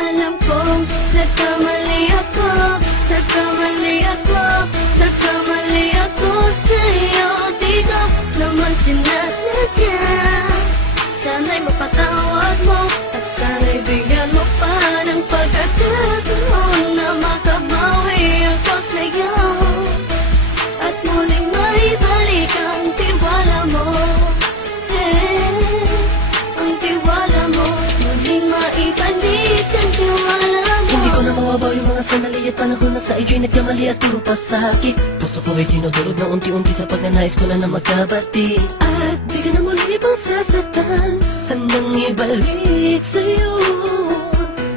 Alam kong nagkamali ako, nagkamali ako, nagkamali ako sa'yo. Di ko naman sinasadya. Sana'y mapatawad mo at sana'y bigyan mo pa ng pagkakataon na makabawi ako sa'yo at muling maibalik ang tiwala mo. Ang tiwala mo, muling maibalik ang tiwala mo. Hindi ko na mawabaw yung mga sandali at panahon na sa iyo'y nagkamali at puro pasakit. Puso ko ay dinudurog na unti-unti sa pagnanais ko na magkabati. At di ka na muli pang sasaktan, handang ibalik sa'yo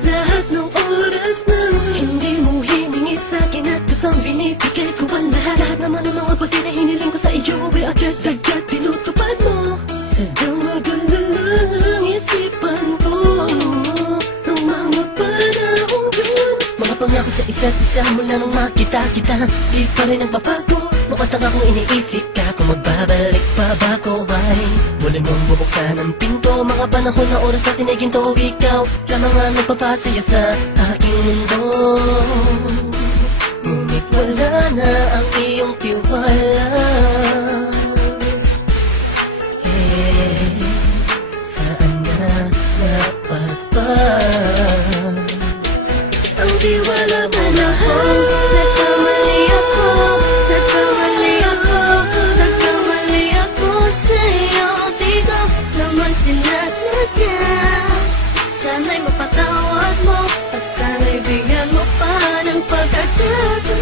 lahat ng oras na hindi mo hiningi sa'kin at kusang binibigay ko ang lahat. Lahat naman ng mga bagay na hiniling ko sa iyo ay agad-agad tinutupad mo. Sadyang magulo lang isipan ko ng mga panahon yun. Mga pangako sa isa't isa mula nung makita kita, di pa rin nagbabago. Makatang akong iniisip ka kung magbabalik pa ba ko ay muli mong bubuksan ang pinto. Mga panahon na oras natin ay ginto, ikaw lamang ang nagpapasaya sa aking mundo. Ngunit wala na ang iyong tiwala. Saan na napagpag ang tiwala mo na Nagkamali ako, nagkamali ako, nagkamali ako sa'yo. Di ko naman sinasadya. Sana'y mapatawad mo at sana'y bigyan mo pa ng pagkakataon